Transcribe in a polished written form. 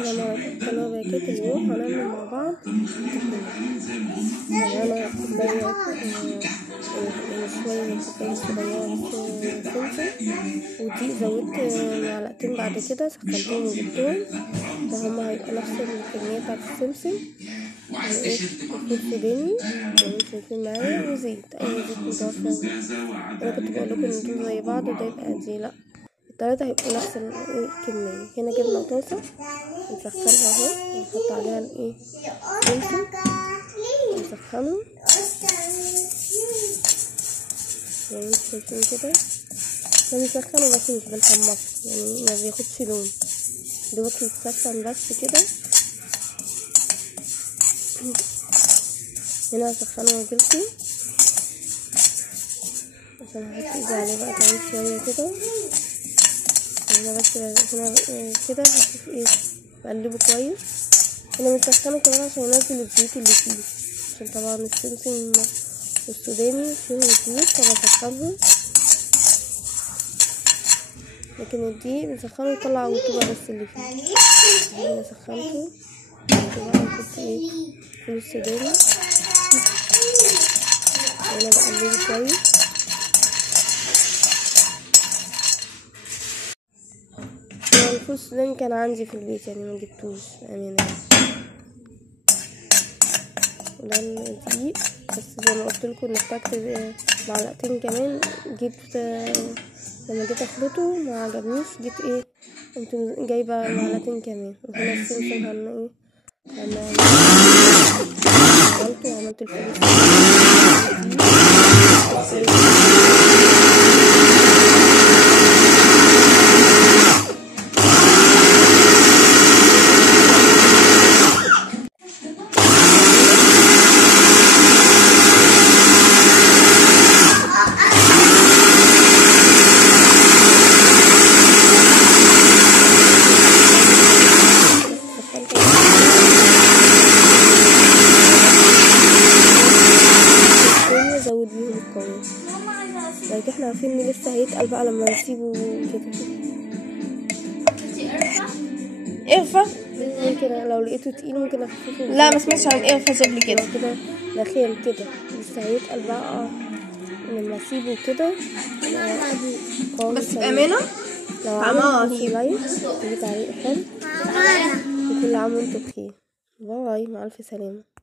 السلام عليكم ورحمة الله وبركاته. اليوم هنعمل مع بعض معانا كوباية شوية من كوباية صغيرة سمسم، ودي زودت معلقتين بعد كده سخنتهم وجبتهم، فهما هيبقى نفس الكمية بتاعت السمسم وفول سوداني وفلفل معايا وزيت، أي زيت متوفر. أنا كنت بقولكم إن دول زي بعض وده يبقى دي، لأ التلاتة هيبقوا نفس الكمية. هنا جبنا طاسة نسخنها اهو، ونحط عليها الفلفل نسخنه يعني شايفين كده، بنسخنه بس مش بنحمصه، يعني ما بياخدش لون، دوبك يتسخن بس كده. هنا هسخنه وجبته عشان هحط ايدي عليه بقى كمان شوية كده. هنا بس هنا كده هشوف بقلبه كويس. هنا بنسخنه كمان عشان ينزل الزيت اللي فيه، عشان طبعا السمسم والسوداني فيهم زيت فبسخنهم، لكن الدقيق بنسخنه يطلع الرطوبة بس اللي فيه. هنا سخنته كده نحط فول السوداني، هنا بقلبه كويس. الفول السوداني كان عندي في البيت يعني ما جبتوش يعني، وده الدقيق بس زي ما قلت لكم احتاجت معلقتين كمان. جبت لما جيت اخلطه ما عجبنيش، جيت قمت جايبه معلقتين كمان. وهنا السمسم عملته وعملت الفول زود بيهم القوام. لكن احنا عارفين ان لسه هيتقل بقى لما نسيبه كده. قرفة ممكن لو لقيته تقيل ممكن اخففه. لا ما سمعتش عن القرفة قبل كده. كده نخيل كده لسه هيتقل بقى لما اسيبه كده. بس بأمانة لو عملت لايك تجيب تعليق حلو، وكل عام وانتم بخير. باي، مع الف سلامة.